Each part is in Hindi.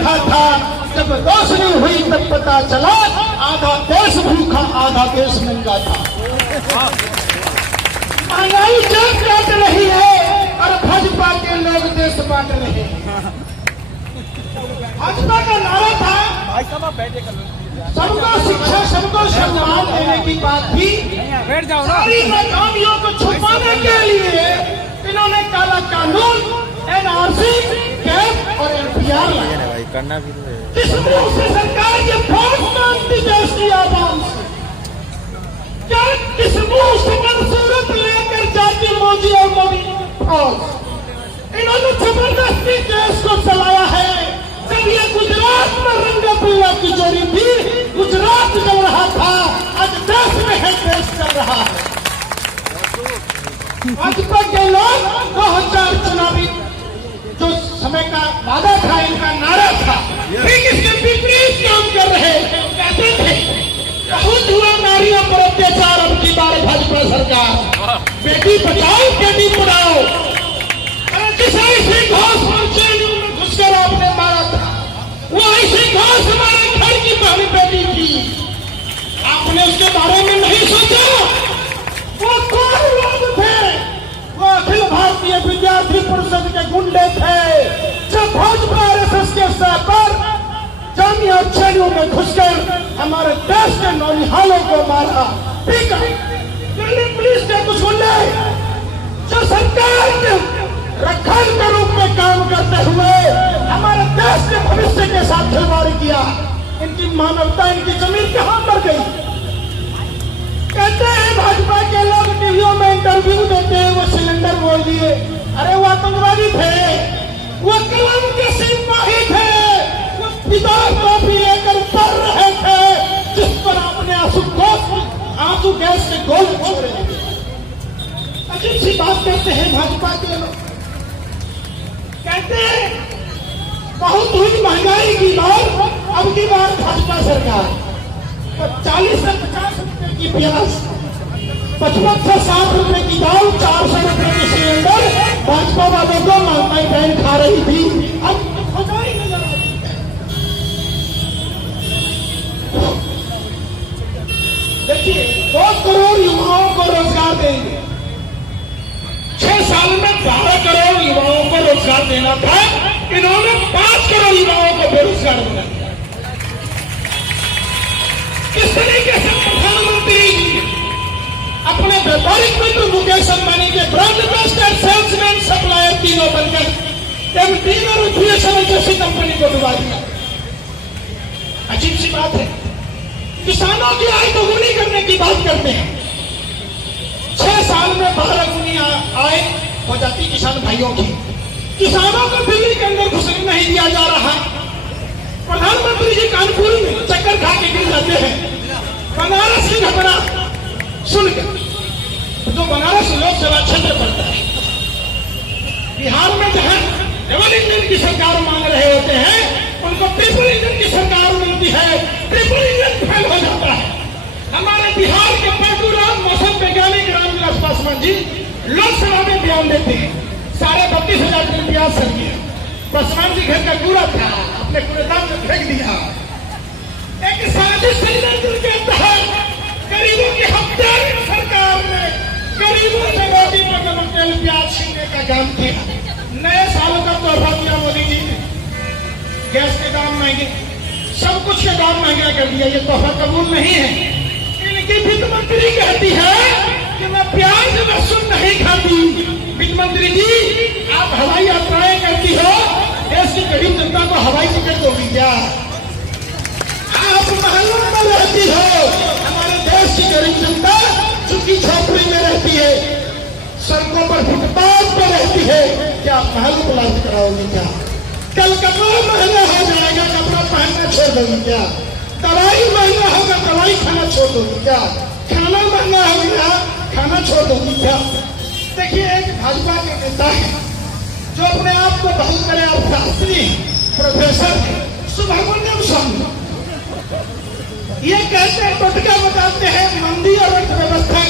अंधा था, जब रोशनी हुई तब पता चला आधा देश भूखा आधा देश नंगा था। महंगाई जेब काट रही है और भाजपा के लोग देश बांट रहे हैं। भाजपा का नारा था सबको शिक्षा सबको सम्मान देने की बात थी। सारी नाकामियों को छुपाने के लिए इन्होंने काला कानून, एनआरसी, कैप और एनपीआर करना भी तो है। किस तरह से सरकार ये फौज मांगती देश की आवाम से? क्या किस मुंह से मनसूरत लेकर जाती मोदी और मोदी फौज? इन्होंने जबरदस्ती देश को चलाया है। जब ये गुजरात में रंगा पिल्ला की चोरी थी, गुजरात चल रहा था, आज देश में है देश चल रहा है। भाजपा के लोग 2000 चुनावी जो समय का वादा था, इनका नारा था, ठीक इसके विपरीत काम कर रहे। कहते थे बहुत हुआ नारियों पर अत्याचार, अब की बार भाजपा सरकार बेटी बचाओ बेटी पढ़ाओ। जिस ऐसे घोष मोर्चे में घुसकर आपने मारा था, वो ऐसी घोष हमारे घर की पहली बेटी थी। आपने उसके बारे में नहीं सोचा। वो कौन लोग थे? वो अखिल भारतीय विद्यार्थी परिषद के गुंडे थे जो भाजपा आरएसएस के सर पर जामिया जेलों में घुसकर हमारे देश के नौनिहालों को मारा। ठीक है, दिल्ली पुलिस के कुछ गुंडे जो सरकार के रखल के रूप में काम करते हुए हमारे देश के भविष्य के साथ खिलवाड़ किया। इनकी मानवता, इनकी जमीन कहां पर गई? कहते हैं भाजपा के लोग टीवियों में इंटरव्यू देते हैं, वो सिलेंडर बोल दिए। अरे वो आतंकवादी थे, वो कलम के सिपाही थे, वो पिता कॉपी लेकर पढ़ रहे थे जिस पर आपने आंसू गैस के गोले छोड़े। अजीब सी बात करते हैं भाजपा के लोग। कहते हैं बहुत हुई महंगाई की बार, अब की बार भाजपा सरकार 40 से 50 रुपए की प्याज, 55 से 60 रुपए की दाल, 400 रुपए की सिलेंडर भाजपा वालों को माई बहन खा रही थी। अब महंगाई नजर आती है। देखिए 2 करोड़ युवाओं को रोजगार देंगे। 6 साल में 12 करोड़ युवाओं को रोजगार देना था, इन्होंने 5 करोड़ युवाओं को बेरोजगार बना दिया। किस तरीके से प्रधानमंत्री अपने व्यापारिक मित्र मुकेश अंबानी के ब्रांड एम्बेसडर, सेल्समैन, सप्लायर तीनों बनकर एक डीलर और जैसी कंपनी को डुबा दिया। अजीब सी बात है। किसानों की आय दोगुनी करने की बात करते हैं। 6 साल में 12 गुनी आय हो जाती किसान भाइयों की। किसानों को दिल्ली के अंदर घुसने नहीं दिया जा रहा। प्रधानमंत्री जी कानपुर में चक्कर खा के गिर जाते हैं। बनारस की घटना सुनकर, जो बनारस लोकसभा क्षेत्र पड़ता है, बिहार में जहां डबल इंजन की सरकार मांग रहे होते हैं, उनको ट्रिपल इंजन की सरकार मिलती है, ट्रिपल इंजन फेल हो जाता है। हमारे बिहार के पेट्रोल मौसम वैज्ञानिक रामविलास पासवान जी लोकसभा में बयान देते हैं 32,500 टन प्याज सर गया। पासवान जी घर का कूड़ा था, अपने कूड़ेदान में फेंक दिया। एक साजिश षड्यंत्र के तहत गरीबों की हत्या सरकार ने गरीबों से रोटी पर तेल प्याज छीनने का काम किया। नए सालों का तोहफा दिया मोदी जी ने। गैस के दाम महंगे, सब कुछ के दाम महंगा कर दिया। ये तोहफा कबूल नहीं है। इनकी वित्त मंत्री कहती है कि मैं प्याज लहसुन नहीं खाती। वित्त मंत्री जी, आप हवाई यात्राएं करती हो, देश की गरीब जनता को हवाई टिकट दोगी क्या? आप महलों में रहती हो, हमारे देश की गरीब जनता झुग्गी झोपड़ी में रहती है, सड़कों पर फुटपाथ पर रहती है। क्या आप महल उपलब्ध कराओगे क्या? कल कपड़ा महंगा हो जाएगा, कपड़ा पहनना छोड़ दोगी क्या? दवाई महंगा होगा, दवाई खाना छोड़ दोगी क्या? खाना महंगा हो गया, खाना छोड़ दोगी क्या? देखिए, एक भाजपा के नेता है जो अपने आप को बहुत बड़े अर्थशास्त्री प्रोफेसर सुब्रमण्यम स्वामी, ये कहते हैं, टोटका बताते हैं मंदी और अर्थव्यवस्था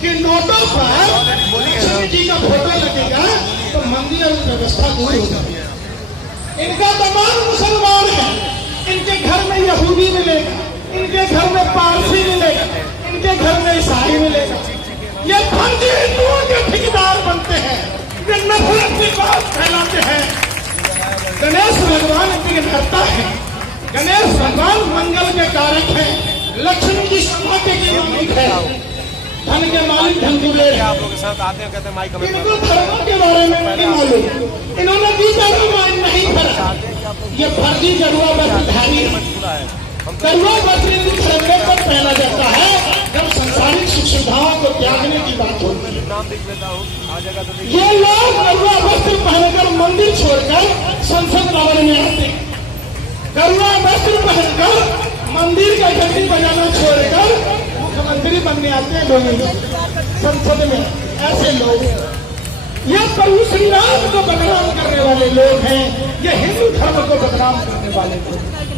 की नोटों पर लक्ष्मी जी का फोटो लगेगा तो मंदी और व्यवस्था दूर हो जाएगी। इनका तमाम मुसलमान इनके घर में पारसी मिलेगा, इनके घर में ईसाई मिलेगा। ये फर्जी हिंदुओं के ठेकेदार बनते हैं, ये नफरत की बात फैलाते हैं। गणेश भगवान विघ्नहर्ता है, गणेश भगवान मंगल के कारक है, लक्ष्मी जी सौभाग्य के मालिक है, धन के मालिक धन कुबेर है। आप लोग के साथ आते हैं कहते हैं माइक इनको धर्मों के बारे में नहीं मालूम, इन्होंने गीता रामायण नहीं पढ़ा। ये फर्जी गरुआ वस्त्रधारी है। गरुआ वस्त्र हिंदू धर्म में कब पहना जाता है? जब संसारिक सुख सुविधाओं को त्यागने की बात होती है। नाम देख लेता हूँ आ जाएगा तो ये लोग गरुआ वस्त्र पहनकर मंदिर छोड़कर संसद भवन में आते हैं। गरुआ वस्त्र पहनकर मंदिर का घंटी बजाना छोड़कर मुख्यमंत्री बनने आते हैं लोग संसद में। ऐसे लोग ये प्रभु श्री राम को बदनाम करने वाले लोग हैं, ये हिंदू धर्म को बदनाम करने वाले लोग हैं।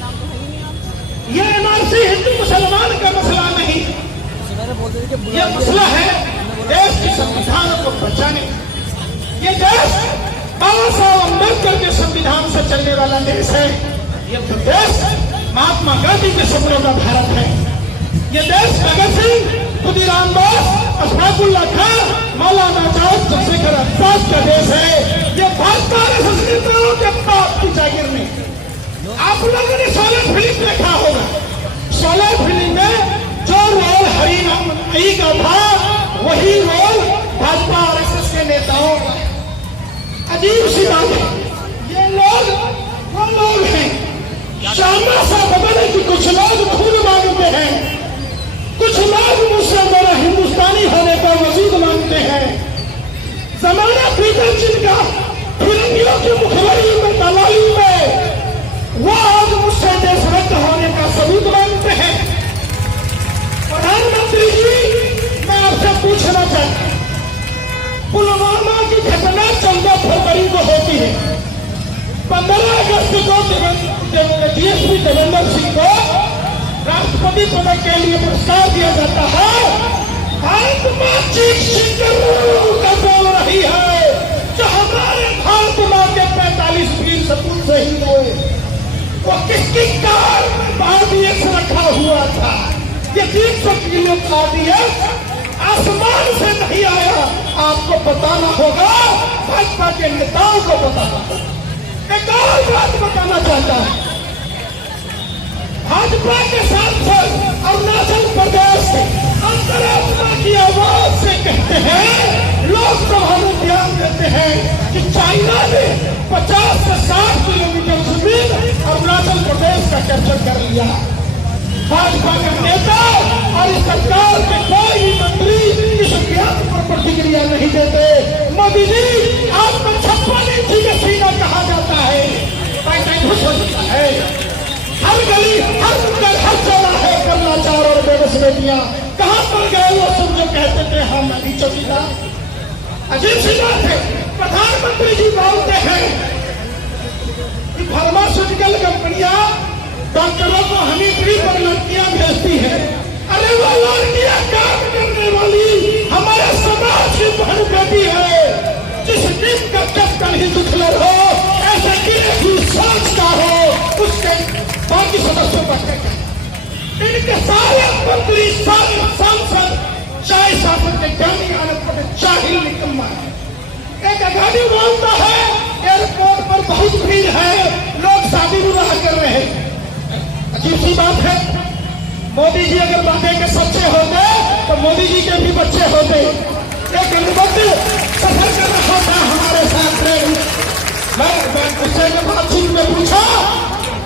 ये एनआरसी हिंदू मुसलमान का मसला नहीं, ये मसला है देश के संविधान को बचाने। ये देश बाबा साहब अम्बेडकर के संविधान से चलने वाला देश है। ये देश महात्मा गांधी के सपनों का भारत है। ये देश भगत सिंह, खुदीराम बोस, अशफाकुल्लाह खान, मौलाना आजाद, चंद्रशेखर आजाद का देश है। ये भाजपा नेताओं के बाप की जागीर में। आप लोगों ने शोले फिल्म देखा होगा, शोले फिल्म में जो रोल हरिनाम का था वही रोल भाजपा आरएसएस के नेताओं का। अजीब सी बात है, ये लोग वो लोग हैं शामा सा बदले कि कुछ लोग खून मांगते हैं, कुछ लोग मुझसे मेरा हिंदुस्तानी होने का वजूद मांगते हैं। जमाना पीतल जिनका फिरंगियों की मुखबरी में दलाली में वो आज मुझसे देशभक्त होने का सबूत मांगते हैं। प्रधानमंत्री जी, मैं आपसे पूछना चाहता हूं, पुलवामा की घटना 14 फरवरी को होती है। 15 अगस्त को डीएसपी देवेंद्र सिंह को राष्ट्रपति पदक के लिए पुरस्कार दिया जाता है। भारत मां चीख कर बोल रही है जो हमारे भारत मां के 45 वीर सपूत शहीद हुए, वो किसकी कार आरडीएक्स रखा हुआ था? ये 300 किलो आरडीएक्स आसमान से नहीं आया। आपको बताना होगा, भाजपा के नेताओं को बताना होगा। एक और बात बताना चाहता हूं, भाजपा के सांसद अरुणाचल प्रदेश से अंतरात्मा की आवाज से कहते हैं, लोकसभा में बयान देते हैं कि चाइना ने 50 से 60 किलोमीटर जमीन अरुणाचल प्रदेश का कैप्चर कर लिया। भाजपा के नेता और इस सरकार के कोई भी मंत्री इस बयान पर प्रतिक्रिया नहीं देते। मोदी जी, आपको 56 इंची का सीना कहा जाता है, पैसा घुस होता है। हर गली, हर अंदर, हर चौराहे कर्नाचार और बेबस बेटियां कहां पर गए वो सब जो कहते थे हम अभी चौकीदार। अजीब सी बात है, प्रधानमंत्री जी बोलते हैं कि फार्मास्यूटिकल कंपनियां डॉक्टरों को हमें फ्री पर लड़कियां भेजती है। अरे वो लड़कियां काम करने वाली हमारे समाज की बहन बेटी है, जिस दिन का कप्तान हिंदुत्व हो, ऐसे की सोचता हो, उसके बाकी सदस्यों पर इनके सारे मंत्री, सारे सांसद, चाहे शासन के ज्ञानी आनंद चाहिए निकम्मा है। एक गाड़ी बोलता है एयरपोर्ट पर बहुत भीड़ है, लोग शादी विवाह कर रहे हैं। अजीब सी बात है, मोदी जी अगर बातें के सच्चे होते तो मोदी जी के भी बच्चे होते। एक अनुबंध सफर कर रहा था हमारे साथ ट्रेन, मैं उससे बातचीत में पूछा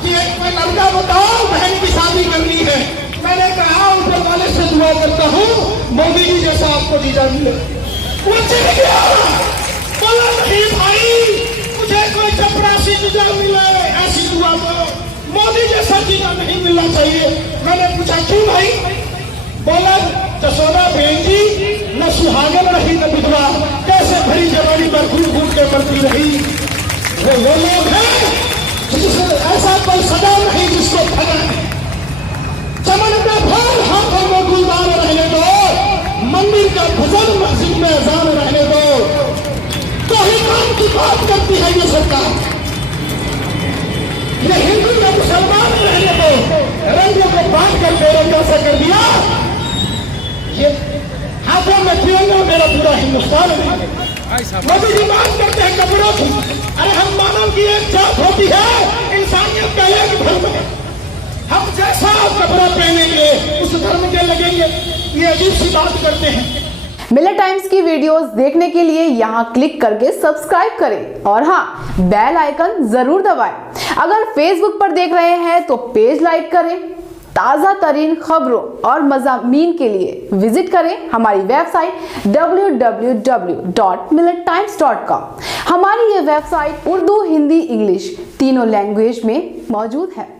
कि एक मैं लड़का बताओ बहन की शादी करनी है। मैंने कहा ऊपर वाले से दुआ करता हूँ मोदी जी जैसा आपको वीजा मिले। वो चिढ़ गया, बोला नहीं भाई, मुझे कोई चपरासी वीजा मिले ऐसी दुआ करो, मोदी जैसा वीजा नहीं मिलना चाहिए। मैंने पूछा क्यों भाई? बोला जसोदा बहन जी न सुहागन रही न विधवा, कैसे भरी जवानी पर घूम घूम के मरती रही। वो लोग हैं जिसे ऐसा कोई सदा नहीं जिसको फला है। चमन का फल हाथों में गुलदार रहने दो, मंदिर का भजन मस्जिद में अजान रहने दो, तो ही काम की बात करती है ये सरकार। ये हिंदू या मुसलमान रहने दो, रंगों को बांट कर बेरंगा सा कर दिया। ये हाथों में तिरंगा मेरा पूरा हिंदुस्तान में। मोदी जी बात करते हैं कपड़ों की। अरे हम मानव की एक जात होती है, इंसानियत का एक धर्म है। हम जैसा कपड़ा पहनेंगे उस धर्म के लगेंगे। ये अजीब सी बात करते हैं। मिलर टाइम्स की वीडियोस देखने के लिए यहाँ क्लिक करके सब्सक्राइब करें और हाँ, बेल आइकन जरूर दबाएं। अगर फेसबुक पर देख रहे हैं तो पेज लाइक करें। ताज़ा तरीन खबरों और मज़ामीन के लिए विजिट करें हमारी वेबसाइट www.millertimes.com। हमारी ये वेबसाइट उर्दू, हिंदी, इंग्लिश तीनों लैंग्वेज में मौजूद है।